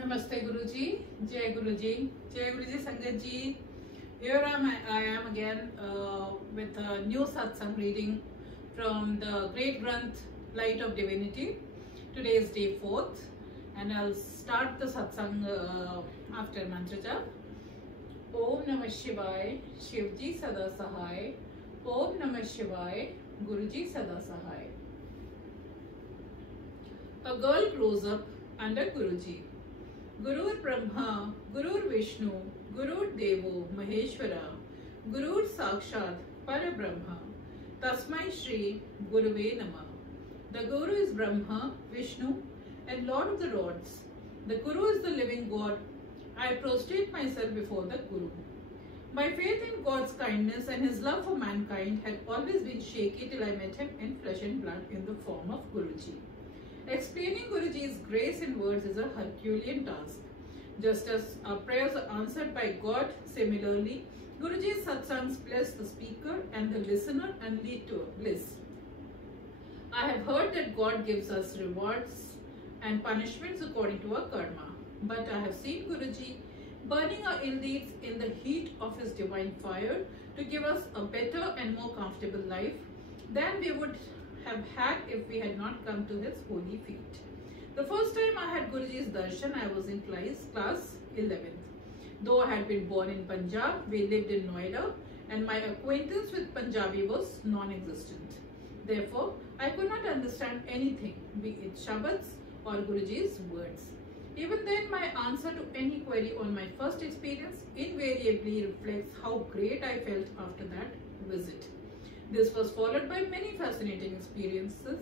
Namaste Guruji, Jai Guruji Sangat ji. Here I am again with a new satsang reading from the Great Granth Light of Divinity. Today is day 4th and I'll start the satsang after mantra jap. Om Namah Shivaya, Shivji Sada Sahai. Om Namah Shivaya, Guruji Sada Sahai. A girl grows up under Guruji. Gurur Brahma, Gurur Vishnu, Gurur Devo Maheshwara, Gurur Sakshat Parabrahma, Tasmai Shri Guruve Namah. The Guru is Brahma, Vishnu and Lord of the Lords. The Guru is the living God. I prostrate myself before the Guru. My faith in God's kindness and His love for mankind had always been shaky till I met Him in flesh and blood in the form of Guruji. Explaining Guruji's grace in words is a Herculean task. Just as our prayers are answered by God, similarly, Guruji's satsangs bless the speaker and the listener and lead to bliss. I have heard that God gives us rewards and punishments according to our karma. But I have seen Guruji burning our ill deeds in the heat of His divine fire to give us a better and more comfortable life than we would have had if we had not come to His holy feet. The first time I had Guruji's darshan, I was in class 11th. Though I had been born in Punjab, we lived in Noida and my acquaintance with Punjabi was non-existent. Therefore, I could not understand anything, be it Shabads or Guruji's words. Even then, my answer to any query on my first experience invariably reflects how great I felt after that visit. This was followed by many fascinating experiences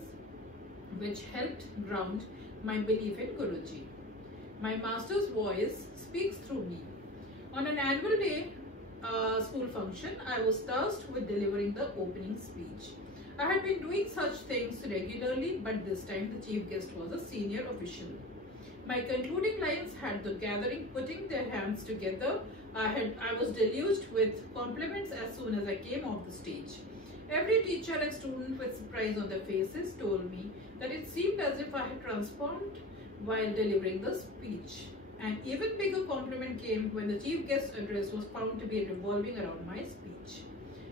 which helped ground my belief in Guruji. My master's voice speaks through me. On an annual day school function, I was tasked with delivering the opening speech. I had been doing such things regularly, but this time the chief guest was a senior official. My concluding lines had the gathering putting their hands together. I was deluged with compliments as soon as I came off the stage. Every teacher and student with surprise on their faces told me that it seemed as if I had transformed while delivering the speech. An even bigger compliment came when the chief guest's address was found to be revolving around my speech.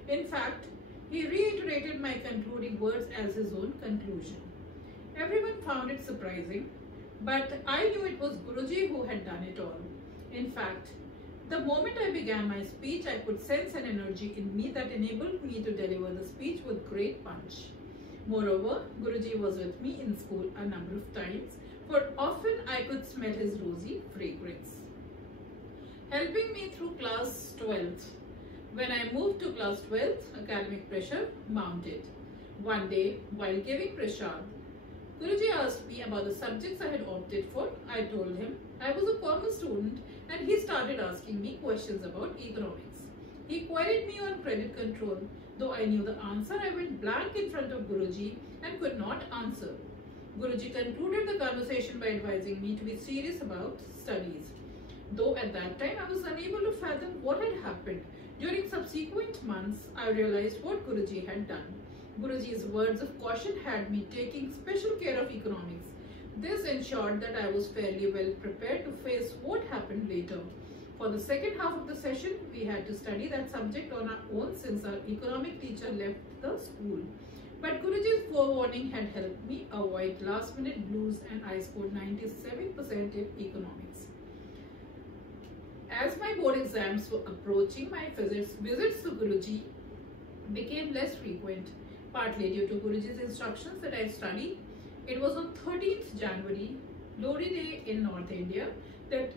In fact, he reiterated my concluding words as his own conclusion. Everyone found it surprising, but I knew it was Guruji who had done it all. In fact, the moment I began my speech, I could sense an energy in me that enabled me to deliver the speech with great punch. Moreover, Guruji was with me in school a number of times, for often I could smell his rosy fragrance. Helping me through class 12th. When I moved to class 12th, academic pressure mounted. One day, while giving prashad, Guruji asked me about the subjects I had opted for. I told him I was a commerce student and he started asking me questions about economics. He queried me on credit control. Though I knew the answer, I went blank in front of Guruji and could not answer. Guruji concluded the conversation by advising me to be serious about studies. Though at that time I was unable to fathom what had happened, during subsequent months I realized what Guruji had done. Guruji's words of caution had me taking special care of economics. This ensured that I was fairly well prepared to face what happened later. For the second half of the session, we had to study that subject on our own since our economic teacher left the school. But Guruji's forewarning had helped me avoid last-minute blues and I scored 97% in economics. As my board exams were approaching, my visits to Guruji became less frequent, partly due to Guruji's instructions that I study. It was on 13th January, Lodi Day in North India, that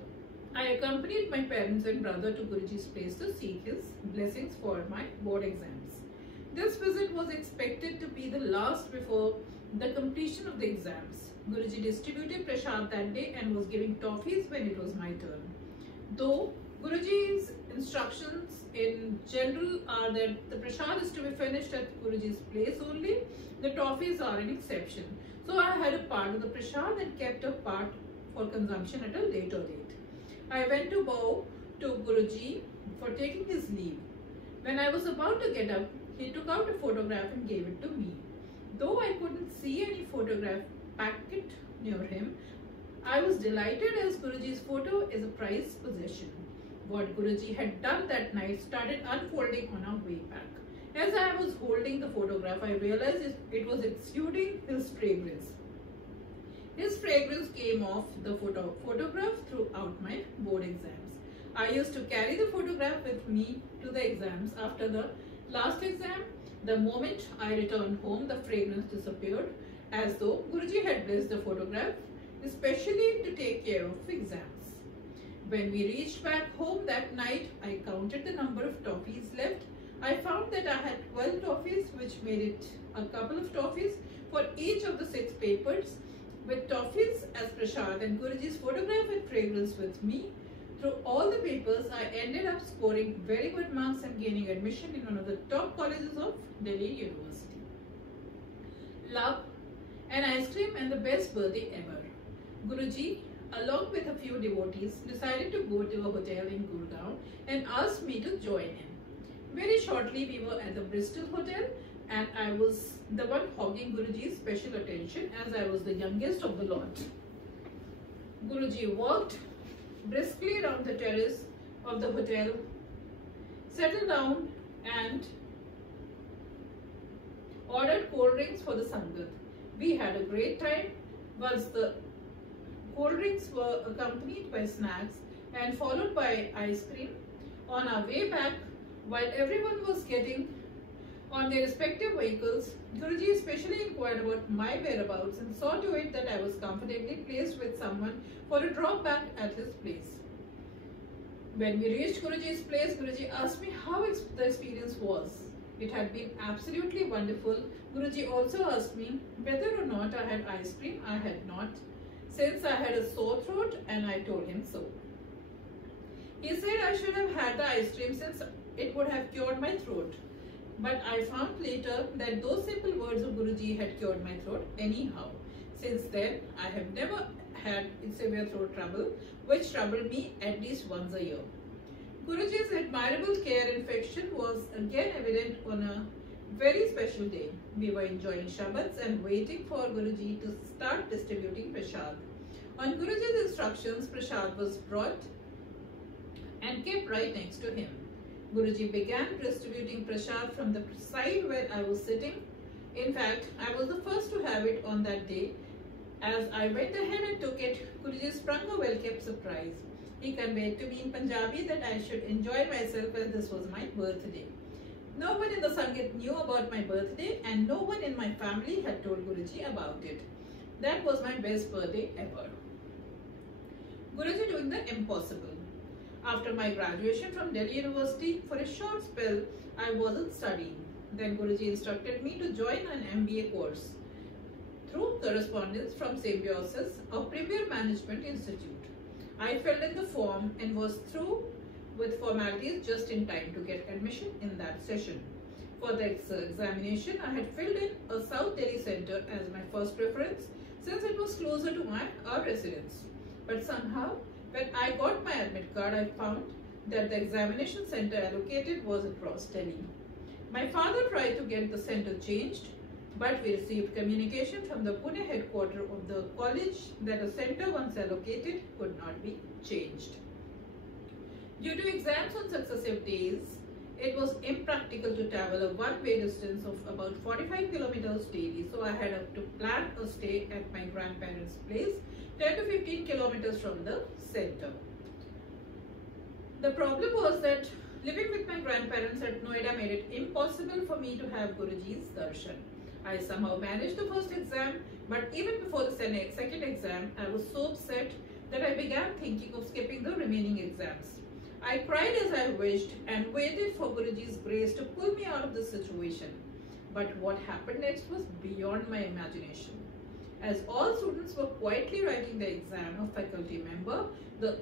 I accompanied my parents and brother to Guruji's place to seek his blessings for my board exams. This visit was expected to be the last before the completion of the exams. Guruji distributed prashad that day and was giving toffees when it was my turn. Though Guruji's instructions in general are that the prashad is to be finished at Guruji's place only, the toffees are an exception. So I had a part of the prashad and kept a part for consumption at a later date. I went to bow to Guruji for taking his leave. When I was about to get up, he took out a photograph and gave it to me. Though I couldn't see any photograph packet near him, I was delighted as Guruji's photo is a prized possession. What Guruji had done that night started unfolding on our way back. As I was holding the photograph, I realized it was exuding his fragrance. His fragrance came off the photograph throughout my board exams. I used to carry the photograph with me to the exams. After the last exam, the moment I returned home, the fragrance disappeared as though Guruji had blessed the photograph, especially to take care of exams. When we reached back home that night, I counted the number of toffees left. I found that I had 12 toffees, which made it a couple of toffees for each of the 6 papers. With toffees as prasad and Guruji's photograph and fragrance with me, through all the papers, I ended up scoring very good marks and gaining admission in one of the top colleges of Delhi University. Love, an ice cream and the best birthday ever. Guruji, along with a few devotees, decided to go to a hotel in Gurgaon and asked me to join him. Very shortly, we were at the Bristol Hotel and I was the one hogging Guruji's special attention as I was the youngest of the lot. Guruji walked briskly around the terrace of the hotel, settled down and ordered cold drinks for the Sangat. We had a great time once the cold drinks were accompanied by snacks and followed by ice cream. On our way back, while everyone was getting on their respective vehicles, Guruji especially inquired about my whereabouts and saw to it that I was comfortably placed with someone for a drop back at his place. When we reached Guruji's place, Guruji asked me how the experience was. It had been absolutely wonderful. Guruji also asked me whether or not I had ice cream. I had not, since I had a sore throat, and I told him so. He said I should have had the ice cream since it would have cured my throat. But I found later that those simple words of Guruji had cured my throat anyhow. Since then, I have never had severe throat trouble, which troubled me at least once a year. Guruji's admirable care and affection was again evident on a very special day. We were enjoying Shabads and waiting for Guruji to start distributing prasad. On Guruji's instructions, prasad was brought and kept right next to him. Guruji began distributing prasad from the side where I was sitting. In fact, I was the first to have it on that day. As I went ahead and took it, Guruji sprung a well-kept surprise. He conveyed to me in Punjabi that I should enjoy myself as this was my birthday. No one in the Sangat knew about my birthday and no one in my family had told Guruji about it. That was my best birthday ever. Guruji doing the impossible. After my graduation from Delhi University, for a short spell, I wasn't studying. Then Guruji instructed me to join an MBA course through correspondence from Symbiosis, a premier management institute. I filled in the form and was through with formalities just in time to get admission in that session. For the examination, I had filled in a South Delhi center as my first preference since it was closer to our residence. But somehow, when I got my admit card, I found that the examination center allocated was across Delhi. My father tried to get the center changed, but we received communication from the Pune headquarters of the college that a center once allocated could not be changed. Due to exams on successive days, it was impractical to travel a one-way distance of about 45 kilometers daily, so I had to plan a stay at my grandparents' place, 10 to 15 kilometers from the center. The problem was that living with my grandparents at Noida made it impossible for me to have Guruji's darshan. I somehow managed the first exam, but even before the second exam, I was so upset that I began thinking of skipping the remaining exams. I cried as I wished and waited for Guruji's grace to pull me out of the situation. But what happened next was beyond my imagination. As all students were quietly writing the exam, a faculty member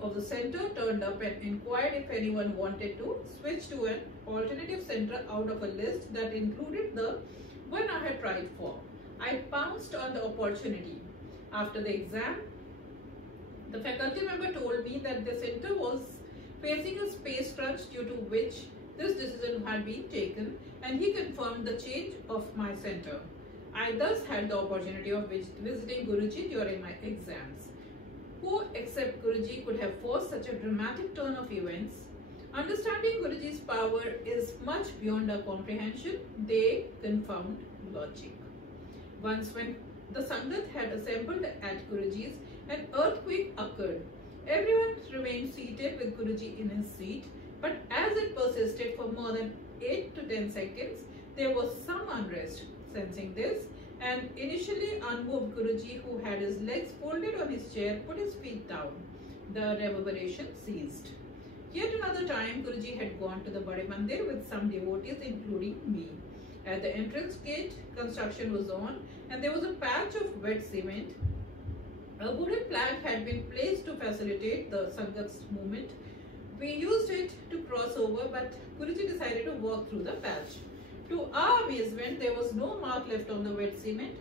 of the center turned up and inquired if anyone wanted to switch to an alternative center out of a list that included the one I had tried for. I pounced on the opportunity. After the exam, the faculty member told me that the center was facing a space crunch due to which this decision had been taken, and he confirmed the change of my center. I thus had the opportunity of visiting Guruji during my exams. Who except Guruji could have forced such a dramatic turn of events? Understanding Guruji's power is much beyond our comprehension. They confound logic. Once when the Sangat had assembled at Guruji's, an earthquake occurred. Everyone remained seated with Guruji in his seat, but as it persisted for more than 8 to 10 seconds, there was some unrest. Sensing this, an initially unmoved Guruji, who had his legs folded on his chair, put his feet down. The reverberation ceased. Yet another time, Guruji had gone to the Bade Mandir with some devotees, including me. At the entrance gate, construction was on, and there was a patch of wet cement. A wooden plank had been placed to facilitate the Sangat's movement. We used it to cross over, but Guruji decided to walk through the patch. To our amazement, there was no mark left on the wet cement.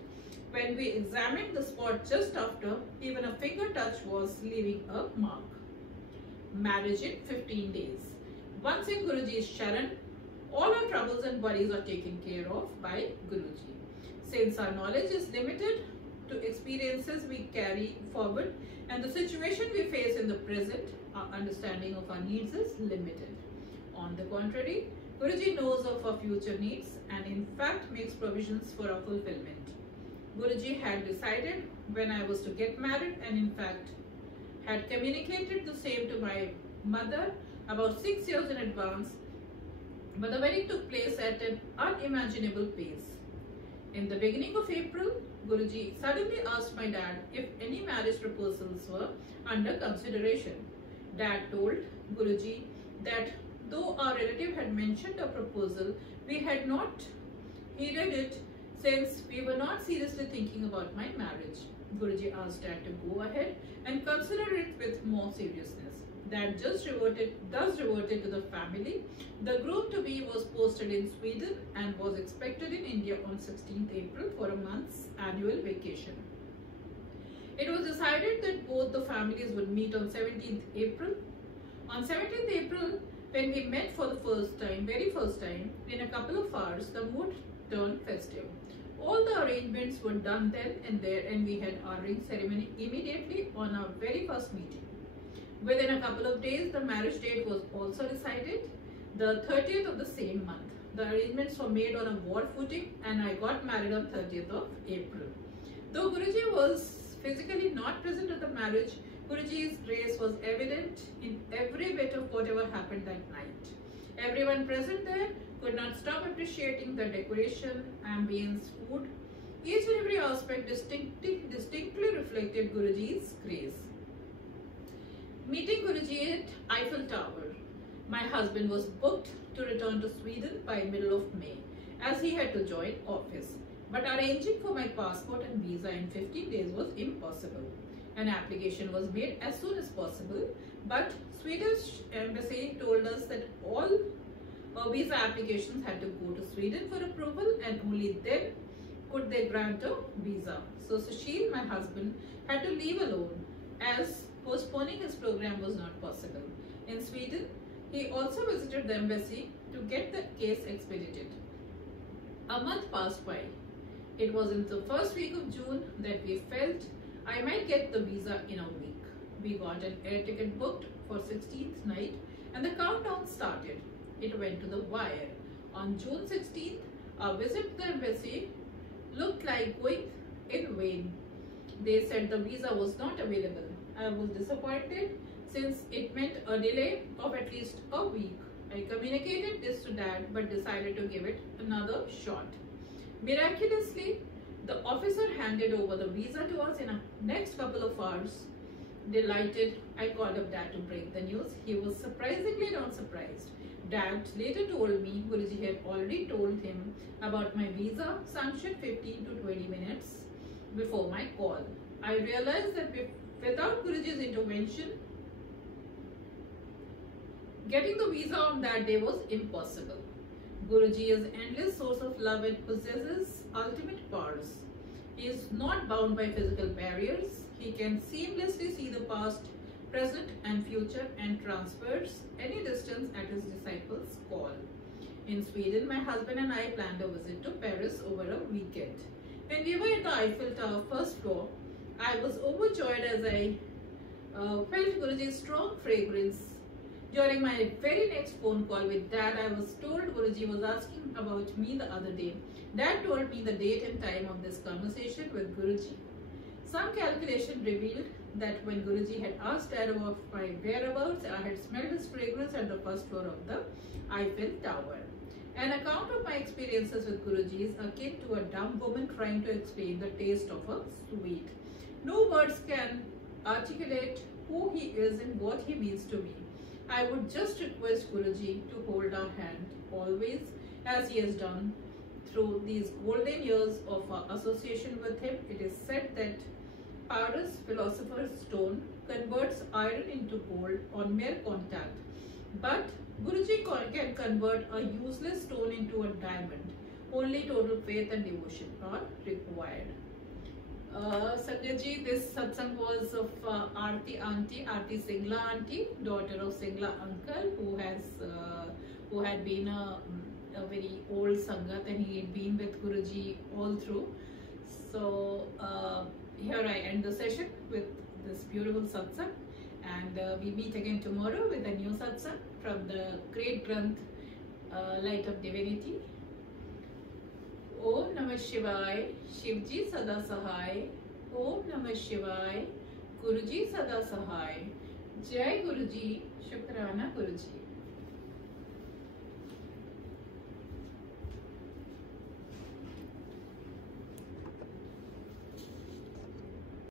When we examined the spot just after, even a finger touch was leaving a mark. Marriage in 15 days. Once in Guruji's Sharan, all our troubles and worries are taken care of by Guruji. Since our knowledge is limited to experiences we carry forward and the situation we face in the present, our understanding of our needs is limited. On the contrary, Guruji knows of our future needs and in fact makes provisions for our fulfillment. Guruji had decided when I was to get married and in fact had communicated the same to my mother about 6 years in advance, but the wedding took place at an unimaginable pace. In the beginning of April, Guruji suddenly asked my dad if any marriage proposals were under consideration. Dad told Guruji that though our relative had mentioned a proposal, we had not heeded it since we were not seriously thinking about my marriage. Guruji asked Dad to go ahead and consider it with more seriousness. Dad thus reverted to the family. The groom-to-be was posted in Sweden and was expected in India on 16th April for a month's annual vacation. It was decided that both the families would meet on 17th April. On 17th April, when we met for the very first time, in a couple of hours, the mood turned festive. All the arrangements were done then and there, and we had our ring ceremony immediately on our very first meeting. Within a couple of days, the marriage date was also decided, the 30th of the same month. The arrangements were made on a war footing and I got married on 30th of April. Though Guruji was physically not present at the marriage, Guruji's grace was evident in every bit of whatever happened that night. Everyone present there could not stop appreciating the decoration, ambience, food. Each and every aspect distinctly reflected Guruji's grace. Meeting Guruji at Eiffel Tower. My husband was booked to return to Sweden by middle of May as he had to join office. But arranging for my passport and visa in 15 days was impossible. An application was made as soon as possible, but Swedish embassy told us that all visa applications had to go to Sweden for approval and only then could they grant a visa. So Sushil, my husband, had to leave alone as postponing his program was not possible. In Sweden, he also visited the embassy to get the case expedited. A month passed by. It was in the first week of June that we felt I might get the visa in a week. We got an air ticket booked for 16th night and the countdown started. It went to the wire. On June 16th, our visit to the embassy looked like going in vain. They said the visa was not available. I was disappointed since it meant a delay of at least a week. I communicated this to Dad but decided to give it another shot. Miraculously, the officer handed over the visa to us in the next couple of hours. Delighted, I called up Dad to break the news. He was surprisingly not surprised. Dad later told me Guruji had already told him about my visa sanction 15 to 20 minutes before my call. I realized that without Guruji's intervention, getting the visa on that day was impossible. Guruji is an endless source of love and possesses ultimate powers. He is not bound by physical barriers. He can seamlessly see the past, present and future and transfers any distance at his disciples' call. In Sweden, my husband and I planned a visit to Paris over a weekend. When we were at the Eiffel Tower first floor, I was overjoyed as I felt Guruji's strong fragrance. During my very next phone call with Dad, I was told Guruji was asking about me the other day. Dad told me the date and time of this conversation with Guruji. Some calculation revealed that when Guruji had asked Dad about my whereabouts, I had smelled his fragrance at the first floor of the Eiffel Tower. An account of my experiences with Guruji is akin to a dumb woman trying to explain the taste of a sweet. No words can articulate who he is and what he means to me. I would just request Guruji to hold our hand always, as he has done through these golden years of our association with him. It is said that Paris philosopher's stone converts iron into gold on mere contact, but Guruji can convert a useless stone into a diamond. Only total faith and devotion are required. Sangat ji, this satsang was of Aarti auntie, Aarti Singla auntie, daughter of Singla uncle, who had been a very old sangat, and he had been with Guruji all through. So here I end the session with this beautiful satsang, and we meet again tomorrow with a new satsang from the great Granth, Light of Divinity. Om Namah Shivaya, Shivji Sada Sahai. Om Namah Shivaya, Guruji Sada Sahai. Jai Guruji, Shukrana Guruji.